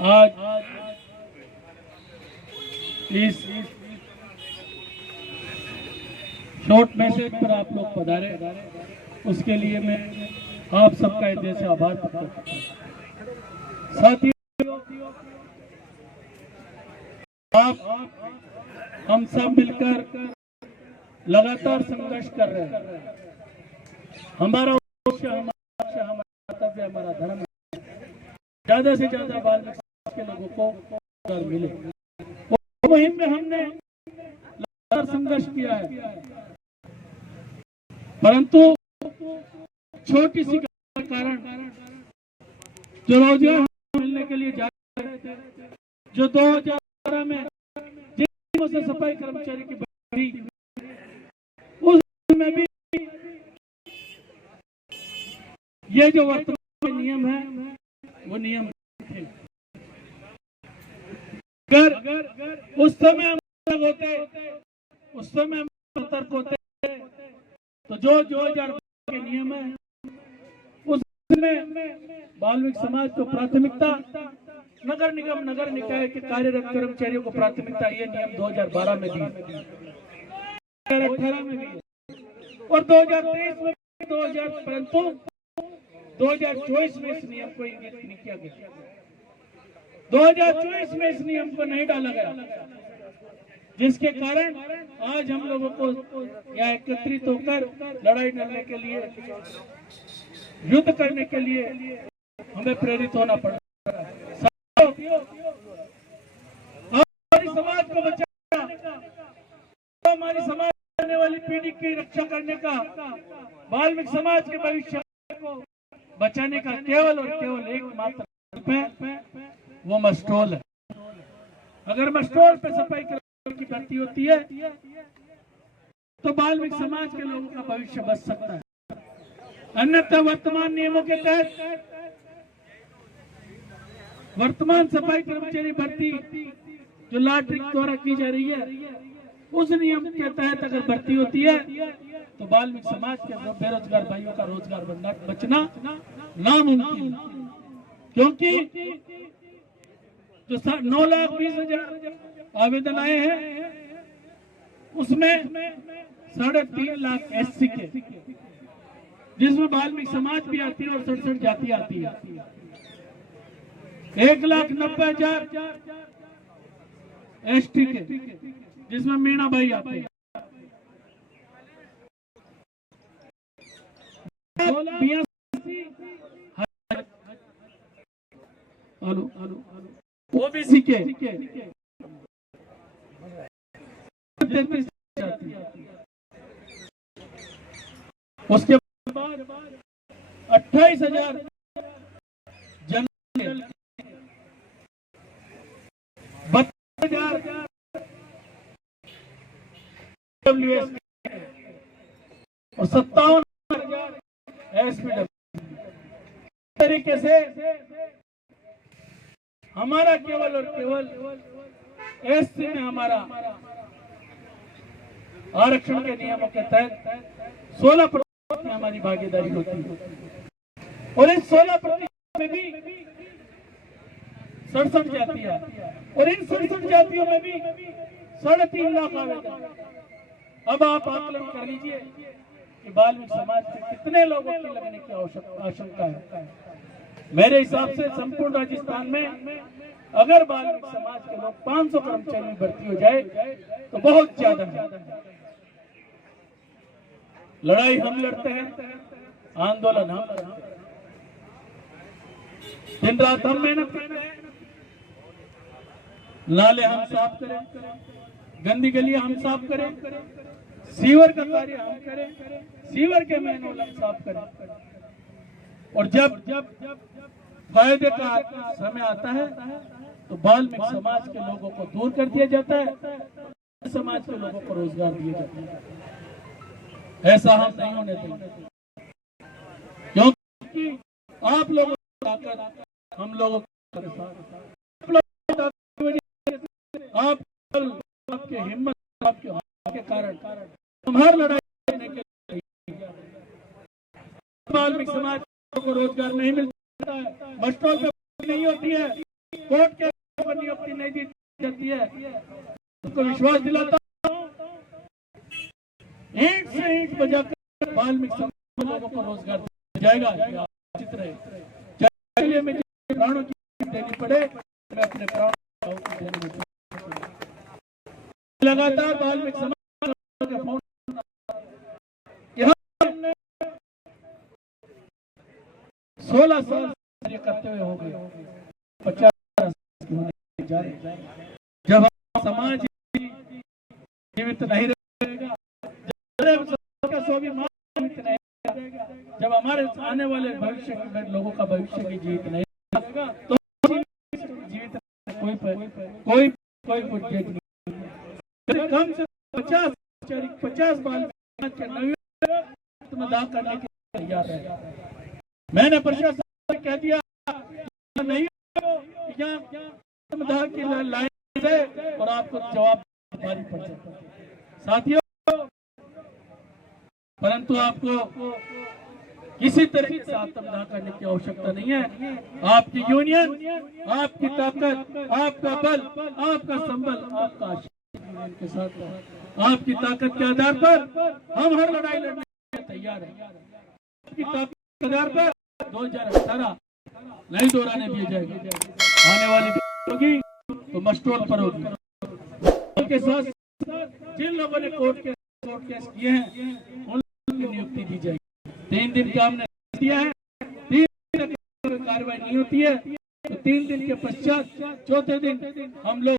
आज इस short message पर आप लोग पधारे, उसके लिए मैं आप सबका हृदय से आभार व्यक्त करता हूं। साथियों, आप हम सब मिलकर लगातार संघर्ष कर रहे हैं। हमारा उद्देश्य, हमारा कर्तव्य, हमारा धर्म है ज्यादा से ज्यादा बाल विकास के लोगों को रोजगार मिले। मुहिम में हमने लगातार संघर्ष किया है, परंतु छोटी सी कारण जो रोजगार मिलने के लिए जा रहे थे, जो 2012 में जिन से सफाई कर्मचारी की बढ़ी, उस में भी ये जो वर्तमान नियम है वो नियम थे। अगर उस समय हम अलग होते, उस समय हम सतर्क होते, तो जो 2012 के नियम है उसमें बाल्मीकि समाज को प्राथमिकता, नगर निगम नगर निकाय के कार्यरत कर्मचारियों को प्राथमिकता, ये नियम 2012 में दी, 2018 में दी और 2023 में 2000, परंतु 2024 में इस नियम को इंगित नहीं किया गया। 2024 में इस नियम को नहीं डाला गया, जिसके कारण आज हम लोगों को यहाँ एकत्रित होकर लड़ाई लड़ने के लिए, युद्ध करने के लिए हमें प्रेरित होना पड़ रहा है। हमारी समाज को बचाना, हमारी समाज आने वाली पीढ़ी की रक्षा करने का, बाल्मीकि समाज के भविष्य को बचाने का केवल और केवल एकमात्र विकल्प है, वो मस्टोल है। अगर मस्टोल पे सफाई की भर्ती होती है तो बाल्मीकि समाज के लोगों का भविष्य बच सकता है। अन्यथा वर्तमान नियमों के तहत वर्तमान सफाई कर्मचारी भर्ती जो लॉटरी द्वारा की जा रही है, उस नियम के तहत अगर भर्ती होती है तो बाल्मीकि समाज के बेरोजगार भाइयों का रोजगार बचना नामुमकिन, क्योंकि जो 9,20,000 आवेदन आए हैं उसमें 3.5 लाख SC के, जिसमें बाल्मीकि समाज भी आती है और 67 जाति आती है। 1,90,000 ST के, जिसमें मीणा भाई आते हैं। OBC के 33 जाति, उसके बाद 28,000 जनरल, 32,000 WS और 57,000 SPW। तरीके से हमारा केवल और केवल SC में हमारा आरक्षण के नियमों के तहत 16% में हमारी भागीदारी होती है और इस 16% में भी 67 जातियां, और इन 67 जातियों में भी 3.5 लाख आवेदन। अब आप आकलन कर लीजिए कि बाल्मीकि समाज से कितने लोगों की लगने की आशंका है। मेरे हिसाब से संपूर्ण राजस्थान में अगर बाल्मीकि समाज के लोग 500 कर्मचारी में भर्ती हो जाए तो बहुत ज्यादा है। लड़ाई हम लड़ते हैं, आंदोलन हम करते हैं, दिन रात हम मेहनत करते हैं, नाले हम साफ करें, गंदी गलियां हम साफ करें, सीवर का कार्य हम करें, सीवर के मैनहोल हम साफ करें, और जब फायदे का समय आता है तो बाल्मीकि समाज के लोगों को दूर कर दिया जाता है, समाज के लोगों को रोजगार दिए जाते हैं। ऐसा हम नहीं होने देंगे, क्योंकि आप लोगों की ताकत हम लोगों आपके हिम्मत, आपके कारण हम हर लड़ाई लड़ने के लिए बाल्मीकि समाज को रोजगार नहीं मिलता है, मस्टोल पे नहीं होती है, कोर्ट के ऊपर नियुक्ति नहीं दी जाती है, उनको विश्वास दिलाता हूं, ईंट से ईंट बजाकर वाल्मीकि समाज लोगों को रोजगार दिया जाएगा। चित्र है, चाहे मुझे प्राणों की देनी पड़े, मैं अपने प्राणों की देने में लगातार वाल्मीकि समाज के फोन 16 साल कार्य करते हुए हो गए, 50 होने जा रहे। जब समाज जीवित नहीं रहेगा, जब स्वाभिमान जीवित नहीं रहेगा, जब हमारे आने वाले भविष्य के लोगों का भविष्य भी जीवित नहीं रहेगा, तो जीवित कोई कुछ देख नहीं। कम से 50 बाल के नवीन करने के तैयार है। मैंने प्रशासन से कह दिया नहीं की लाइन से, और आपको जवाब भारी पड़ सकता है साथियों। परंतु आपको किसी तरीके से आत्मदाह करने की आवश्यकता नहीं है। आपकी यूनियन, आपकी ताकत, आपका बल, आपका संबल, आपका आशीर्वाद के साथ आपकी ताकत के आधार पर हम हर लड़ाई लड़ने के तैयार हैं। आपकी ताकत के आधार पर 2018 नहीं दोहराने दिए जाएंगे। आने वाली होगी तो मस्टोल पर होगी। के साथ जिन लोगों ने कोर्ट केस किए हैं उन लोगों की नियुक्ति दी जाएगी। 3 दिन का हमने दिया है, 3 दिन कार्रवाई नहीं होती है तो 3 दिन के पश्चात चौथे दिन हम लोग